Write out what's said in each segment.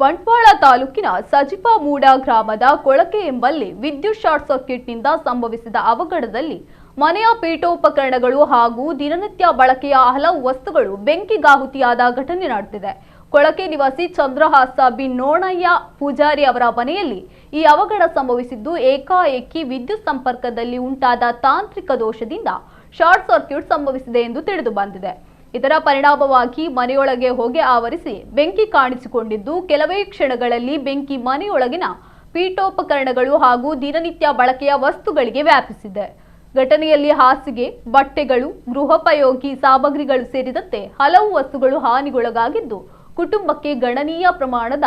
ಬಂಟ್ವಾಳ ತಾಲೂಕಿನ ಸಜಿಪಮೂಡ ಗ್ರಾಮದ ಕೊಳಕೆ ಎಂಬಲ್ಲಿ ವಿದ್ಯುತ್ ಶಾರ್ಟ್ ಸರ್ಕ್ಯೂಟ್ನಿಂದ ಸಂಭವಿಸಿದ ಅವಘಡದಲ್ಲಿ ಮನೆಯ ಪೀಠೋಪಕರಣಗಳು ಹಾಗೂ ದಿನನಿತ್ಯ ಬಳಕೆಯ ಹಲವು ವಸ್ತುಗಳು ಬೆಂಕಿಗಾಹುತಿಯಾದ ಘಟನೆ ನಡೆದಿದೆ. ಕೊಳಕೆ ನಿವಾಸಿ ಚಂದ್ರಹಾಸ ಬಿನ್ ನೋಣಯ್ಯ ಪೂಜಾರಿ ಅವರ ಮನೆಯಲ್ಲಿ ಈ ಅವಘಡ ಸಂಭವಿಸಿದ್ದು ಏಕಾಏಕಿ ವಿದ್ಯುತ್ ಸಂಪರ್ಕದಲ್ಲಿ ಉಂಟಾದ ತಾಂತ್ರಿಕ ದೋಷದಿಂದ ಶಾರ್ಟ್ ಸರ್ಕ್ಯೂಟ್ ಸಂಭವಿಸಿದೆ ಎಂದು ತಿಳಿದು ಬಂದಿದೆ. ಇದರ ಪರಿಣಾಮವಾಗಿ ಮನೆಯೊಳಗೆ ಹೊಗೆ ಆವರಿಸಿ ಬೆಂಕಿ ಕಾಣಿಸಿಕೊಂಡಿದ್ದು ಕೆಲವೇ ಕ್ಷಣಗಳಲ್ಲಿ ಬೆಂಕಿ ಮನೆಯೊಳಗಿನ ಪೀಠೋಪಕರಣಗಳು ಹಾಗೂ ದಿನನಿತ್ಯ ಬಳಕೆಯ ವಸ್ತುಗಳಿಗೆ ವ್ಯಾಪಿಸಿದೆ. ಘಟನೆಯಲ್ಲಿ ಹಾಸಿಗೆ, ಬಟ್ಟೆಗಳು, ಗೃಹೋಪಯೋಗಿ ಸಾಮಗ್ರಿಗಳು ಸೇರಿದಂತೆ ಹಲವು ವಸ್ತುಗಳು ಹಾನಿಗೊಳಗಾಗಿದ್ದು ಕುಟುಂಬಕ್ಕೆ ಗಣನೀಯ ಪ್ರಮಾಣದ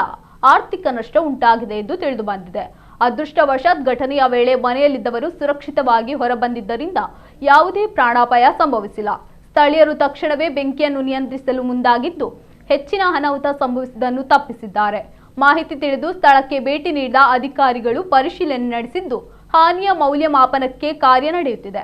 ಆರ್ಥಿಕ ನಷ್ಟ ಉಂಟಾಗಿದೆ ಎಂದು ತಿಳಿದು ಬಂದಿದೆ. ಅದೃಷ್ಟವಶಾತ್ ಘಟನೆಯ ವೇಳೆ ಮನೆಯಲ್ಲಿದ್ದವರು ಸುರಕ್ಷಿತವಾಗಿ ಹೊರಬಂದಿದ್ದರಿಂದ ಯಾವುದೇ ಪ್ರಾಣಾಪಾಯ ಸಂಭವಿಸಿಲ್ಲ. ಸ್ಥಳೀಯರು ತಕ್ಷಣವೇ ಬೆಂಕಿಯನ್ನು ನಿಯಂತ್ರಿಸಲು ಮುಂದಾಗಿದ್ದು ಹೆಚ್ಚಿನ ಅನಾಹುತ ಸಂಭವಿಸಿದ್ದನ್ನು ತಪ್ಪಿಸಿದ್ದಾರೆ. ಮಾಹಿತಿ ತಿಳಿದು ಸ್ಥಳಕ್ಕೆ ಭೇಟಿ ನೀಡಿದ ಅಧಿಕಾರಿಗಳು ಪರಿಶೀಲನೆ ನಡೆಸಿದ್ದು ಹಾನಿಯ ಮೌಲ್ಯಮಾಪನಕ್ಕೆ ಕಾರ್ಯ ನಡೆಯುತ್ತಿದೆ.